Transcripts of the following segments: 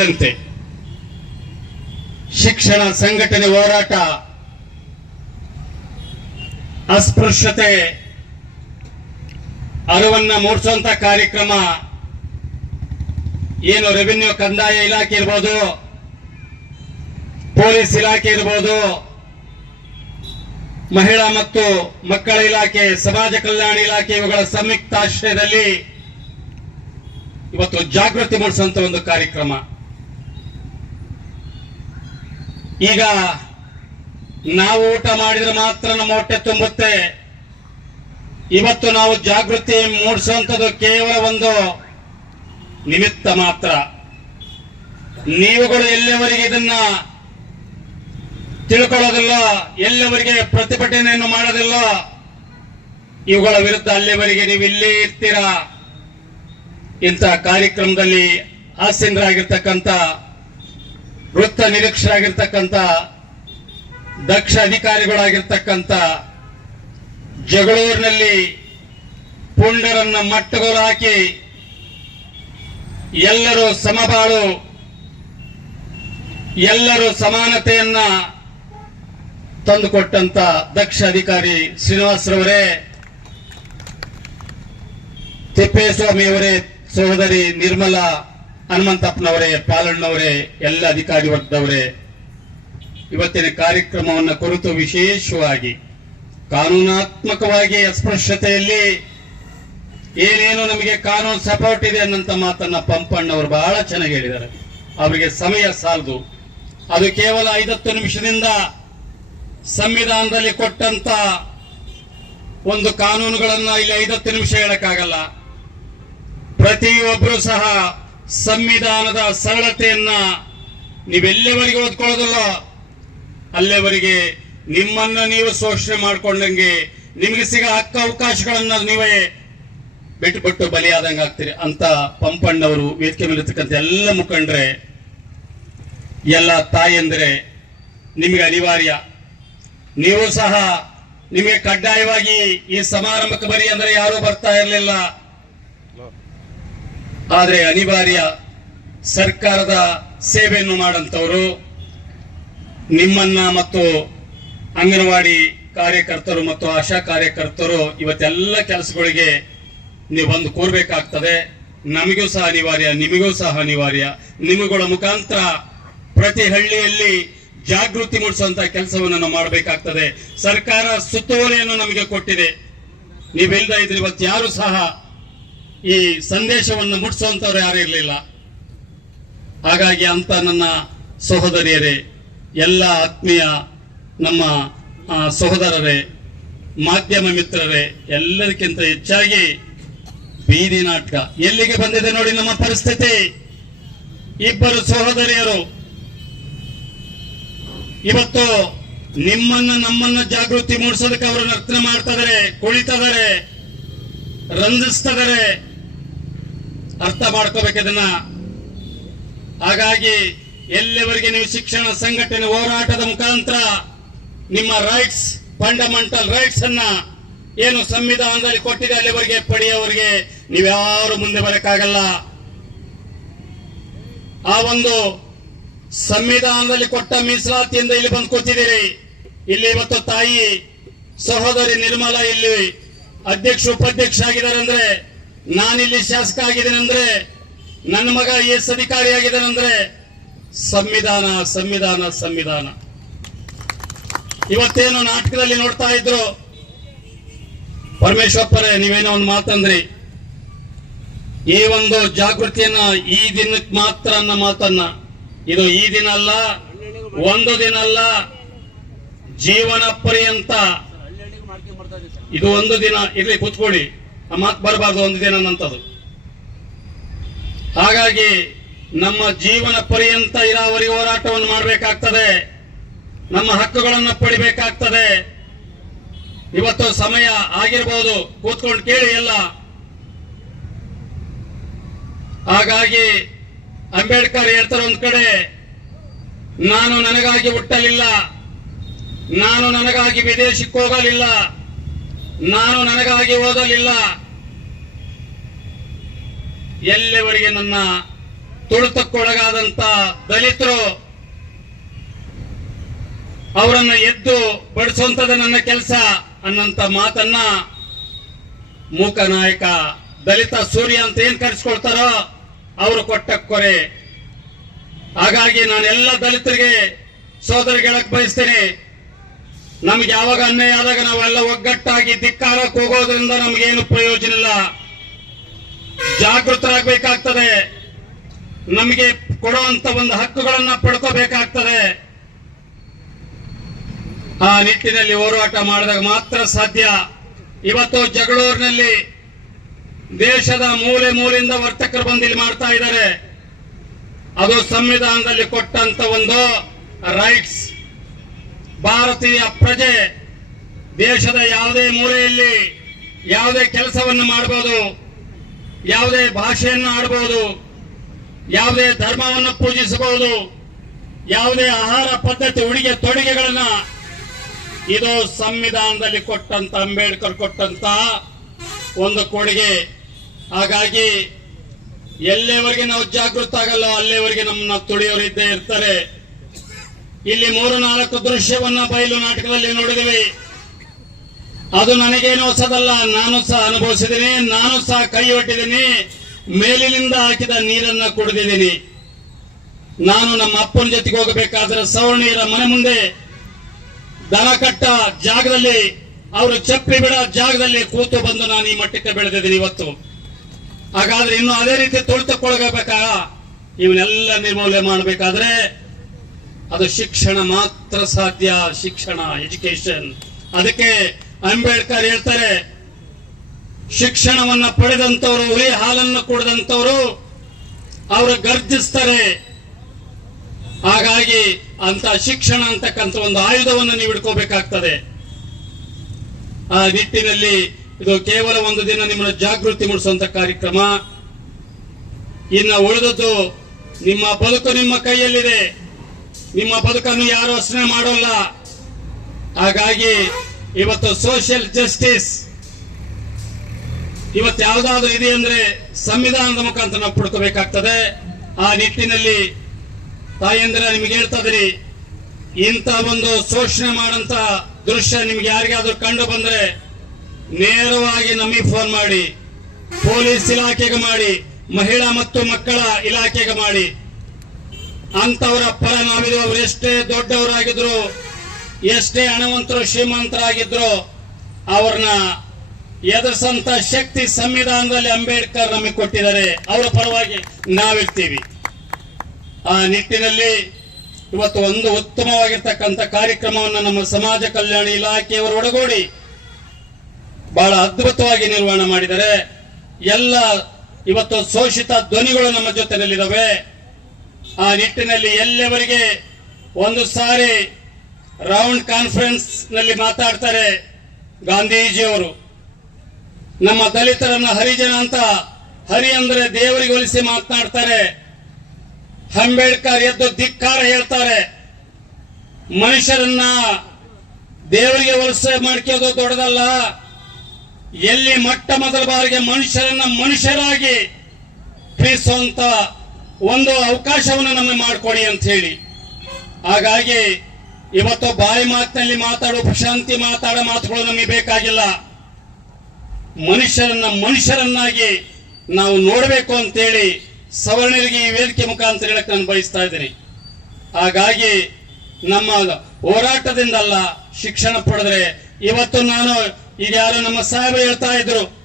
ಹೇಳಿದಂತೆ ಶಿಕ್ಷಣ ಸಂಘಟನೆ ಹೋರಾಟ, ಅಸ್ಪೃಶ್ಯತೆ, ಅರಿವನ್ನ ಮೂಡಿಸುವಂತ ಕಾರ್ಯಕ್ರಮ, ಏನು ರೆವಿನ್ಯೂ ಕಂದಾಯ ಇಲಾಖೆ ಇರ್ಬೋದು, ಪೊಲೀಸ್ ಇಲಾಖೆ ಇರ್ಬೋದು, ಮಹಿಳಾ ಮತ್ತು ಮಕ್ಕಳ ಇಲಾಖೆ, ಸಮಾಜ ಕಲ್ಯಾಣ ಇಲಾಖೆ ಇವುಗಳ ಸಂಯುಕ್ತ ಆಶ್ರಯದಲ್ಲಿ ಇವತ್ತು ಜಾಗೃತಿ ಮೂಡಿಸುವಂತ ಒಂದು ಕಾರ್ಯಕ್ರಮ. ಈಗ ನಾವು ಊಟ ಮಾಡಿದ್ರೆ ಮಾತ್ರ ನಮ್ಮ ಹೊಟ್ಟೆ ತುಂಬುತ್ತೆ. ಇವತ್ತು ನಾವು ಜಾಗೃತಿ ಮೂಡಿಸುವಂಥದ್ದು ಕೇವಲ ಒಂದು ನಿಮಿತ್ತ ಮಾತ್ರ. ನೀವುಗಳು ಎಲ್ಲಿಯವರೆಗೆ ಇದನ್ನ ತಿಳ್ಕೊಳ್ಳೋದಿಲ್ಲ, ಎಲ್ಲೆವರಿಗೆ ಪ್ರತಿಭಟನೆಯನ್ನು ಮಾಡೋದಿಲ್ಲ. ಇವುಗಳ ವಿರುದ್ಧ ಅಲ್ಲಿವರೆಗೆ ನೀವು ಇಲ್ಲೇ ಇರ್ತೀರಾ? ಇಂಥ ಕಾರ್ಯಕ್ರಮದಲ್ಲಿ ಆಸೀನರಾಗಿರ್ತಕ್ಕಂಥ ವೃತ್ತ ನಿರೀಕ್ಷರಾಗಿರ್ತಕ್ಕಂಥ, ದಕ್ಷ ಅಧಿಕಾರಿಗಳಾಗಿರ್ತಕ್ಕಂಥ ಜಗಳೂರಿನಲ್ಲಿ ಪುಂಡರನ್ನ ಮಟ್ಟಗೋಲು ಹಾಕಿ ಎಲ್ಲರೂ ಸಮಬಾಳು, ಎಲ್ಲರೂ ಸಮಾನತೆಯನ್ನ ತಂದುಕೊಟ್ಟಂತ ದಕ್ಷ ಅಧಿಕಾರಿ ಶ್ರೀನಿವಾಸರವರೇ, ತಿಪ್ಪೇಸ್ವಾಮಿಯವರೇ, ಸಹೋದರಿ ನಿರ್ಮಲಾ ಹನುಮಂತಪ್ಪನವರೇ ಪಾಲಣ್ಣವರೇ ಎಲ್ಲ ಅಧಿಕಾರಿ ವರ್ಗದವರೇ, ಇವತ್ತಿನ ಕಾರ್ಯಕ್ರಮವನ್ನು ಕುರಿತು ವಿಶೇಷವಾಗಿ ಕಾನೂನಾತ್ಮಕವಾಗಿ ಅಸ್ಪೃಶ್ಯತೆಯಲ್ಲಿ ಏನೇನು ನಮಗೆ ಕಾನೂನು ಸಪೋರ್ಟ್ ಇದೆ ಅನ್ನಂತ ಮಾತನ್ನ ಪಂಪಣ್ಣವರು ಬಹಳ ಚೆನ್ನಾಗಿ ಹೇಳಿದ್ದಾರೆ. ಅವರಿಗೆ ಸಮಯ ಸಾಲದು. ಅದು ಕೇವಲ ಐದತ್ತು ನಿಮಿಷದಿಂದ ಸಂವಿಧಾನದಲ್ಲಿ ಕೊಟ್ಟಂತ ಒಂದು ಕಾನೂನುಗಳನ್ನ ಇಲ್ಲಿ ಐದತ್ತು ನಿಮಿಷ ಹೇಳಕ್ಕಾಗಲ್ಲ. ಪ್ರತಿಯೊಬ್ಬರು ಸಹ ಸಂವಿಧಾನದ ಸರಳತೆಯನ್ನ ನೀವೆಲ್ಲವರಿಗೆ ಓದ್ಕೊಳ್ಳೋದಲ್ಲ ಅಲ್ಲೆವರೆಗೆ ನಿಮ್ಮನ್ನ ನೀವು ಶೋಷಣೆ ಮಾಡ್ಕೊಂಡಂಗೆ ನಿಮಗೆ ಸಿಗ ಹಕ್ಕ ಅವಕಾಶಗಳನ್ನ ನೀವೇ ಬಿಟ್ಟು ಬಲಿಯಾದಂಗೆ ಆಗ್ತೀರಿ ಅಂತ ಪಂಪಣ್ಣವರು ವೇದಿಕೆ ಮೇಲಿರ್ತಕ್ಕಂಥ ಎಲ್ಲ ಮುಖಂಡ್ರೆ, ಎಲ್ಲ ತಾಯಂದ್ರೆ, ನಿಮಗೆ ಅನಿವಾರ್ಯ. ನೀವು ಸಹ ನಿಮಗೆ ಕಡ್ಡಾಯವಾಗಿ ಈ ಸಮಾರಂಭಕ್ಕೆ ಬರಿ ಅಂದ್ರೆ ಯಾರೂ ಬರ್ತಾ ಇರಲಿಲ್ಲ. ಆದ್ರೆ ಅನಿವಾರ್ಯ ಸರ್ಕಾರದ ಸೇವೆಯನ್ನು ಮಾಡಂಥವರು ನಿಮ್ಮನ್ನ ಮತ್ತು ಅಂಗನವಾಡಿ ಕಾರ್ಯಕರ್ತರು ಮತ್ತು ಆಶಾ ಕಾರ್ಯಕರ್ತರು ಇವತ್ತೆಲ್ಲ ಕೆಲಸಗಳಿಗೆ ನೀವು ಬಂದು ಕೋರ್ಬೇಕಾಗ್ತದೆ. ನಮಗೂ ಸಹ ಅನಿವಾರ್ಯ, ನಿಮಗೂ ಸಹ ಅನಿವಾರ್ಯ. ನಿಮಗಳ ಮುಖಾಂತರ ಪ್ರತಿ ಹಳ್ಳಿಯಲ್ಲಿ ಜಾಗೃತಿ ಮೂಡಿಸುವಂತಹ ಕೆಲಸವನ್ನು ನಾವು ಮಾಡಬೇಕಾಗ್ತದೆ. ಸರ್ಕಾರ ಸುತ್ತೋಲೆಯನ್ನು ನಮಗೆ ಕೊಟ್ಟಿದೆ. ನೀವೆಲ್ಲ ಇದ್ರೆ ಇವತ್ತು ಯಾರು ಸಹ ಈ ಸಂದೇಶವನ್ನು ಮುಟ್ಟಿಸುವಂತವ್ರು ಯಾರು ಇರಲಿಲ್ಲ. ಹಾಗಾಗಿ ಅಂತ ನನ್ನ ಸಹೋದರಿಯರೇ, ಎಲ್ಲ ಆತ್ಮೀಯ ನಮ್ಮ ಸಹೋದರರೇ, ಮಾಧ್ಯಮ ಮಿತ್ರರೇ ಎಲ್ಲದಕ್ಕಿಂತ ಹೆಚ್ಚಾಗಿ ಬೀದಿ ನಾಟಕ. ಎಲ್ಲಿಗೆ ಬಂದಿದೆ ನೋಡಿ ನಮ್ಮ ಪರಿಸ್ಥಿತಿ. ಇಬ್ಬರು ಸಹೋದರಿಯರು, ಇವತ್ತು ನಿಮ್ಮನ್ನ ನಮ್ಮನ್ನ ಜಾಗೃತಿ ಮೂಡಿಸೋದಕ್ಕೆ ಅವರು ನರ್ತನ ಮಾಡ್ತಾ ಇದಾರೆ ಕುಳಿತಾ ಇದಾರೆ ರಂಜಿಸ್ತಾ ಇದಾರೆ ಅರ್ಥ ಮಾಡ್ಕೋಬೇಕು ಇದನ್ನ ಹಾಗಾಗಿ ಎಲ್ಲಿವರೆಗೆ ನೀವು ಶಿಕ್ಷಣ ಸಂಘಟನೆ ಹೋರಾಟದ ಮುಖಾಂತರ ನಿಮ್ಮ ರೈಟ್ಸ್ ಫಂಡಮೆಂಟಲ್ ರೈಟ್ಸ್ ಅನ್ನ ಏನು ಸಂವಿಧಾನದಲ್ಲಿ ಕೊಟ್ಟಿದೆ ಅಲ್ಲಿವರೆಗೆ ಪಡೆಯೋವರೆಗೆ ನೀವ್ಯಾರು ಮುಂದೆ ಬರಕ್ಕಾಗಲ್ಲ. ಆ ಒಂದು ಸಂವಿಧಾನದಲ್ಲಿ ಕೊಟ್ಟ ಮೀಸಲಾತಿಯಿಂದ ಇಲ್ಲಿ ಬಂದು ಕೂತಿದ್ದೀರಿ. ಇಲ್ಲಿ ಇವತ್ತು ತಾಯಿ ಸಹೋದರಿ ನಿರ್ಮಲಾ ಇಲ್ಲಿ ಅಧ್ಯಕ್ಷ, ಉಪಾಧ್ಯಕ್ಷ ಆಗಿದ್ದಾರೆ ಅಂದ್ರೆ ನಾನಿಲ್ಲಿ ಶಾಸಕ ಆಗಿದ್ದೇನೆ ಅಂದ್ರೆ ನನ್ನ ಮಗ ಎಸ್ ಅಧಿಕಾರಿ ಆಗಿದ್ದೇನೆಂದ್ರೆ, ಸಂವಿಧಾನ ಸಂವಿಧಾನ ಸಂವಿಧಾನ. ಇವತ್ತೇನು ನಾಟಕದಲ್ಲಿ ನೋಡ್ತಾ ಇದ್ರು? ಪರಮೇಶ್ವರಪ್ಪರೇ, ನೀವೇನೋ ಒಂದು ಮಾತಂದ್ರಿ ಈ ಒಂದು ಜಾಗೃತಿಯನ್ನ, ಈ ದಿನಕ್ಕೆ ಮಾತ್ರ ಅನ್ನೋ ಮಾತನ್ನ. ಇದು ಈ ದಿನ ಅಲ್ಲ, ಒಂದು ದಿನ ಅಲ್ಲ, ಜೀವನ ಪರ್ಯಂತ. ಇದು ಒಂದು ದಿನ, ಇರ್ಲಿ, ಕೂತ್ಕೊಳ್ಳಿ. ಮಾತು ಬರಬಾರ್ದು ಒಂದು ದಿನ ನಂತದು ಹಾಗಾಗಿ ನಮ್ಮ ಜೀವನ ಪರ್ಯಂತ ಇರಾವರಿ ಹೋರಾಟವನ್ನು ಮಾಡಬೇಕಾಗ್ತದೆ. ನಮ್ಮ ಹಕ್ಕುಗಳನ್ನು ಪಡಿಬೇಕಾಗ್ತದೆ. ಇವತ್ತು ಸಮಯ ಆಗಿರ್ಬೋದು, ಕೂತ್ಕೊಂಡು ಕೇಳಿ ಎಲ್ಲ. ಹಾಗಾಗಿ ಅಂಬೇಡ್ಕರ್ ಹೇಳ್ತಾರೆ ಒಂದ್ ಕಡೆ, ನಾನು ನನಗಾಗಿ ಹುಟ್ಟಲಿಲ್ಲ, ನಾನು ನನಗಾಗಿ ವಿದೇಶಕ್ಕೆ ಹೋಗಲಿಲ್ಲ ನಾನು ನನಗಾಗಿ ಓದಲಿಲ್ಲ. ಎಲ್ಲಿವರೆಗೆ ನನ್ನ ತುಳಿತಕ್ಕೊಳಗಾದಂತ ದಲಿತರು ಅವರನ್ನು ಎದ್ದು ಬಡಿಸುವಂತದ ನನ್ನ ಕೆಲಸ ಅನ್ನಂತ ಮಾತನ್ನ ಮೂಕ ನಾಯಕ ದಲಿತ ಸೂರ್ಯ ಅಂತ ಏನ್ ಕರೆಸ್ಕೊಳ್ತಾರೋ ಅವರು ಕೊಟ್ಟ ಕೊರೆ. ಹಾಗಾಗಿ ನಾನೆಲ್ಲ ದಲಿತರಿಗೆ ಸೋದರಿಗೆ ಹೇಳಕ್ ಬಯಸ್ತೇನೆ. ನಮ್ಗೆ ಯಾವಾಗ ಅನ್ಯಾಯ ಆದಾಗ ನಾವೆಲ್ಲ ಒಗ್ಗಟ್ಟಾಗಿ ಧಿಕ್ಕಾರ ಹೋಗೋದ್ರಿಂದ ನಮ್ಗೇನು ಪ್ರಯೋಜನ ಇಲ್ಲ. ಜಾಗೃತರಾಗಬೇಕಾಗ್ತದೆ. ನಮಗೆ ಕೊಡುವಂತ ಒಂದು ಹಕ್ಕುಗಳನ್ನ ಪಡ್ಕೋಬೇಕಾಗ್ತದೆ. ಆ ನಿಟ್ಟಿನಲ್ಲಿ ಹೋರಾಟ ಮಾಡಿದಾಗ ಮಾತ್ರ ಸಾಧ್ಯ. ಇವತ್ತು ಜಗಳೂರಿನಲ್ಲಿ ದೇಶದ ಮೂಲೆ ಮೂಲೆಯಿಂದ ವರ್ತಕರು ಬಂದು ಇಲ್ಲಿ ಮಾಡ್ತಾ ಇದ್ದಾರೆ. ಅದು ಸಂವಿಧಾನದಲ್ಲಿ ಕೊಟ್ಟಂತ ಒಂದು ರೈಟ್ಸ್ ಭಾರತೀಯ ಪ್ರಜೆ ದೇಶದ ಯಾವುದೇ ಮೂಲೆಯಲ್ಲಿ ಯಾವುದೇ ಕೆಲಸವನ್ನು ಮಾಡಬಹುದು ಯಾವುದೇ ಭಾಷೆಯನ್ನು ಆಡಬಹುದು ಯಾವುದೇ ಧರ್ಮವನ್ನು ಪೂಜಿಸಬಹುದು, ಯಾವುದೇ ಆಹಾರ ಪದ್ಧತಿ ಉಡುಗೆ ತೊಡುಗೆಗಳನ್ನ ಇದು ಸಂವಿಧಾನದಲ್ಲಿ ಕೊಟ್ಟಂತ, ಅಂಬೇಡ್ಕರ್ ಕೊಟ್ಟಂತ ಒಂದು ಕೊಡುಗೆ. ಹಾಗಾಗಿ ಎಲ್ಲಿವರೆಗೆ ನಾವು ಜಾಗೃತ ಆಗಲ್ಲ, ಅಲ್ಲಿವರೆಗೆ ನಮ್ಮನ್ನ ತುಳಿಯೋರು ಇದ್ದೇ ಇರ್ತಾರೆ. ಇಲ್ಲಿ ಮೂರು ನಾಲ್ಕು ದೃಶ್ಯವನ್ನ ಬಯಲು ನಾಟಕದಲ್ಲಿ ನೋಡಿದಿವಿ. ಅದು ನನಗೇನು ಹೊಸದಲ್ಲ, ನಾನು ಸಹ ಅನುಭವಿಸಿದ್ದೀನಿ, ನಾನು ಸಹ ಕೈ ಒಟ್ಟಿದ್ದೀನಿ ಮೇಲಿನಿಂದ ಹಾಕಿದ ನೀರನ್ನ ಕುಡಿದಿದ್ದೀನಿ. ನಾನು ನಮ್ಮ ಅಪ್ಪನ ಜೊತೆಗೆ ಹೋಗಬೇಕಾದ್ರೆ ಸವರ್ಣೀರ ಮನೆ ಮುಂದೆ ದನ ಕಟ್ಟ ಜಾಗದಲ್ಲಿ, ಅವರು ಚಪ್ಪಿ ಬಿಡ ಜಾಗದಲ್ಲಿ ಕೂತು ಬಂದು ನಾನು ಈ ಮಟ್ಟಕ್ಕೆ ಬೆಳೆದಿದ್ದೀನಿ ಇವತ್ತು. ಹಾಗಾದ್ರೆ ಇನ್ನು ಅದೇ ರೀತಿ ತುಳಿತಕ್ಕೊಳಗಬೇಕಾಗ ಇವನ್ನೆಲ್ಲ ನಿರ್ಮೂಲನೆ ಮಾಡಬೇಕಾದ್ರೆ ಅದು ಶಿಕ್ಷಣ ಮಾತ್ರ ಸಾಧ್ಯ, ಶಿಕ್ಷಣ ಎಜುಕೇಶನ್ ಅದಕ್ಕೆ ಅಂಬೇಡ್ಕರ್ ಹೇಳ್ತಾರೆ, ಶಿಕ್ಷಣವನ್ನ ಪಡೆದಂತವರು ಹುಲಿ ಹಾಲನ್ನು ಕುಡಿದಂತವರು ಅವರು ಗರ್ಜಿಸ್ತಾರೆ. ಹಾಗಾಗಿ ಅಂತ ಶಿಕ್ಷಣ ಅಂತಕ್ಕಂಥ ಒಂದು ಆಯುಧವನ್ನು ನೀವು ಇಟ್ಕೋಬೇಕಾಗ್ತದೆ. ಆ ನಿಟ್ಟಿನಲ್ಲಿ ಇದು ಕೇವಲ ಒಂದು ದಿನ ನಿಮ್ಮನ್ನು ಜಾಗೃತಿ ಮೂಡಿಸುವಂತ ಕಾರ್ಯಕ್ರಮ. ಇನ್ನು ಉಳಿದದ್ದು ನಿಮ್ಮ ಬದುಕು ನಿಮ್ಮ ಕೈಯಲ್ಲಿದೆ. ನಿಮ್ಮ ಬದುಕನ್ನು ಯಾರು ರಚನೆ ಮಾಡೋಲ್ಲ. ಹಾಗಾಗಿ ಇವತ್ತು ಸೋಷಿಯಲ್ ಜಸ್ಟಿಸ್ ಇವತ್ತು ಯಾವ್ದಾದ್ರು ಇದೆ ಅಂದ್ರೆ ಸಂವಿಧಾನದ ಮುಖಾಂತರ ನಾವು ಪಡ್ಕೋಬೇಕಾಗ್ತದೆ. ಆ ನಿಟ್ಟಿನಲ್ಲಿ ತಾಯಂದ್ರ, ನಿಮ್ಗೆ ಹೇಳ್ತಾ ಇದ್ರಿ ಇಂಥ ಒಂದು ಶೋಷಣೆ ಮಾಡಂತ ದೃಶ್ಯ ನಿಮ್ಗೆ ಯಾರಿಗಾದ್ರೂ ಕಂಡು ಬಂದ್ರೆ ನೇರವಾಗಿ ನಮಗೆ ಫೋನ್ ಮಾಡಿ, ಪೊಲೀಸ್ ಇಲಾಖೆಗೆ ಮಾಡಿ, ಮಹಿಳಾ ಮತ್ತು ಮಕ್ಕಳ ಇಲಾಖೆಗೆ ಮಾಡಿ ಅಂತವರ ಪರ ನಾವಿರುವವರು ಎಷ್ಟೇ ದೊಡ್ಡವರಾಗಿದ್ರು, ಎಷ್ಟೇ ಹಣವಂತರು ಶ್ರೀಮಂತರಾಗಿದ್ರು, ಅವ್ರನ್ನ ಎದುರಿಸಂತ ಶಕ್ತಿ ಸಂವಿಧಾನದಲ್ಲಿ ಅಂಬೇಡ್ಕರ್ ನಮಗೆ ಕೊಟ್ಟಿದ್ದಾರೆ. ಅವರ ಪರವಾಗಿ ನಾವಿರ್ತೀವಿ. ಆ ನಿಟ್ಟಿನಲ್ಲಿ ಇವತ್ತು ಒಂದು ಉತ್ತಮವಾಗಿರ್ತಕ್ಕಂಥ ಕಾರ್ಯಕ್ರಮವನ್ನು ನಮ್ಮ ಸಮಾಜ ಕಲ್ಯಾಣ ಇಲಾಖೆಯವರು ಒಡಗೂಡಿ ಬಹಳ ಅದ್ಭುತವಾಗಿ ನಿರ್ವಹಣೆ ಮಾಡಿದರೆ ಎಲ್ಲ ಇವತ್ತು ಶೋಷಿತ ಧ್ವನಿಗಳು ನಮ್ಮ ಜೊತೆಯಲ್ಲಿದ್ದಾವೆ. ಆ ನಿಟ್ಟಿನಲ್ಲಿ ಎಲ್ಲವರಿಗೆ ಒಂದು ಸಾರಿ ರೌಂಡ್ ಕಾನ್ಫರೆನ್ಸ್ನಲ್ಲಿ ಮಾತಾಡ್ತಾರೆ ಗಾಂಧೀಜಿಯವರು. ನಮ್ಮ ದಲಿತರನ್ನ ಹರಿಜನ ಅಂತ ಹರಿ ಅಂದ್ರೆ ದೇವರಿಗೆ ಹೋಲಿಸಿ ಮಾತನಾಡ್ತಾರೆ. ಅಂಬೇಡ್ಕರ್ ಎದ್ದು ಧಿಕ್ಕಾರ ಹೇಳ್ತಾರೆ. ಮನುಷ್ಯರನ್ನ ದೇವರಿಗೆ ವಲಸೆ ಮಾಡ್ಕೋದು ದೊಡ್ಡದಲ್ಲ. ಎಲ್ಲಿ ಮೊಟ್ಟ ಮೊದಲ ಬಾರಿಗೆ ಮನುಷ್ಯರನ್ನ ಮನುಷ್ಯರಾಗಿ ಪ್ರೀತಿಸುವಂತ ಒಂದು ಅವಕಾಶವನ್ನು ನಮಗೆ ಮಾಡಿಕೊಡಿ ಅಂತ ಹೇಳಿ. ಹಾಗಾಗಿ ಇವತ್ತು ಬಾಯಿ ಮಾತಿನಲ್ಲಿ ಮಾತಾಡೋ ಪ್ರಶಾಂತಿ ಮಾತಾಡೋ ಮಾತುಗಳು ನಮಗೆ ಬೇಕಾಗಿಲ್ಲ. ಮನುಷ್ಯರನ್ನ ಮನುಷ್ಯರನ್ನಾಗಿ ನಾವು ನೋಡಬೇಕು ಅಂತೇಳಿ ಸವರ್ಣರಿಗೆ ಈ ವೇದಿಕೆ ಮುಖಾಂತರ ಹೇಳಕ್ಕೆ ನಾನು ಬಯಸ್ತಾ ಇದ್ದೀನಿ. ಹಾಗಾಗಿ ನಮ್ಮ ಹೋರಾಟದಿಂದಲ್ಲ ಶಿಕ್ಷಣ ಪಡೆದ್ರೆ ಇವತ್ತು ನಾನು ಈಗ ಯಾರು ನಮ್ಮ ಸಾಹೇಬ ಹೇಳ್ತಾ ಇದ್ರು.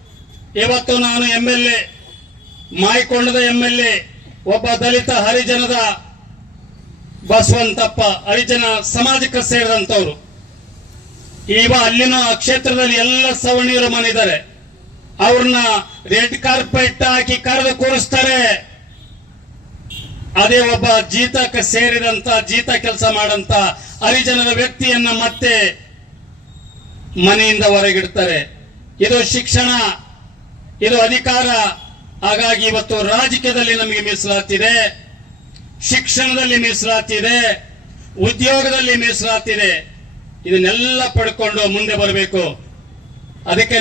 ಇವತ್ತು ನಾನು ಎಂ ಎಲ್ ಎ ಮಾಯ್ಕೊಂಡದ ಎಂ ಎಲ್ ಎ ಒಬ್ಬ ದಲಿತ ಹರಿಜನದ ಬಸವಂತಪ್ಪ, ಹರಿಜನ ಸಮಾಜಕ್ಕೆ ಸೇರಿದಂಥವ್ರು. ಈಗ ಅಲ್ಲಿನ ಕ್ಷೇತ್ರದಲ್ಲಿ ಎಲ್ಲ ಸವರ್ಣೀಯರು ಮನಿದ್ದಾರೆ ಅವ್ರನ್ನ ರೆಡ್ ಕಾರ್ಪೆಟ್ ಹಾಕಿ ಕರೆದು ಕೂರಿಸ್ತಾರೆ. ಅದೇ ಒಬ್ಬ ಜೀತಕ್ಕೆ ಸೇರಿದಂತ ಜೀತ ಕೆಲಸ ಮಾಡಂತ ಹರಿಜನರ ವ್ಯಕ್ತಿಯನ್ನ ಮತ್ತೆ ಮನೆಯಿಂದ ಹೊರಗಿಡ್ತಾರೆ. ಇದು ಶಿಕ್ಷಣ, ಇದು ಅಧಿಕಾರ. ಹಾಗಾಗಿ ಇವತ್ತು ರಾಜಕೀಯದಲ್ಲಿ ನಮಗೆ ಮೀಸಲಾತಿದೆ ಶಿಕ್ಷಣದಲ್ಲಿ ಮೀಸಲಾತಿದೆ ಉದ್ಯೋಗದಲ್ಲಿ ಮೀಸಲಾತಿದೆ ಇದನ್ನೆಲ್ಲ ಪಡ್ಕೊಂಡು ಮುಂದೆ ಬರಬೇಕು. ಅದಕ್ಕೆ